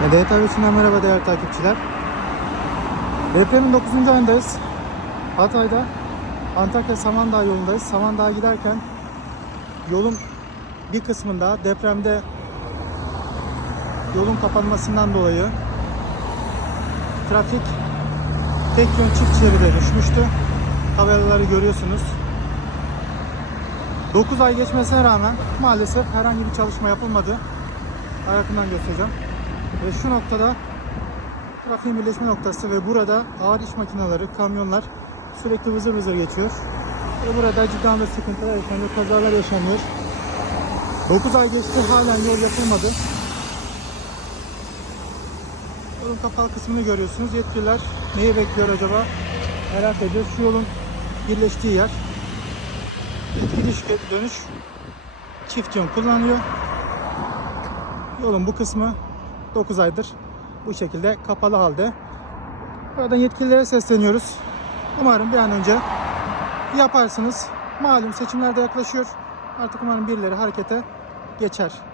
Medeniyet Haber'sinden merhaba değerli takipçiler. Depremin 9. ayındayız. Hatay'da Antakya Samandağ yolundayız. Samandağ'a giderken yolun bir kısmında depremde yolun kapanmasından dolayı trafik tek yön çift şeride düşmüştü. Tabelaları görüyorsunuz. 9 ay geçmesine rağmen maalesef herhangi bir çalışma yapılmadı. Yakından göstereceğim. Ve şu noktada trafiğin birleşme noktası ve burada ağır iş makineleri, kamyonlar sürekli vızır vızır geçiyor. Ve burada ciddi anlamda sıkıntılar yaşanıyor, kazalar yaşanıyor. 9 ay geçti halen yol yapılmadı. Yolun kapalı kısmını görüyorsunuz. Yetkililer neyi bekliyor acaba merak ediyor. Şu yolun birleştiği yer. Gidiş dönüş çift yön kullanıyor. Yolun bu kısmı 9 aydır bu şekilde kapalı halde. Buradan yetkililere sesleniyoruz. Umarım bir an önce yaparsınız. Malum seçimler de yaklaşıyor. Artık umarım birileri harekete geçer.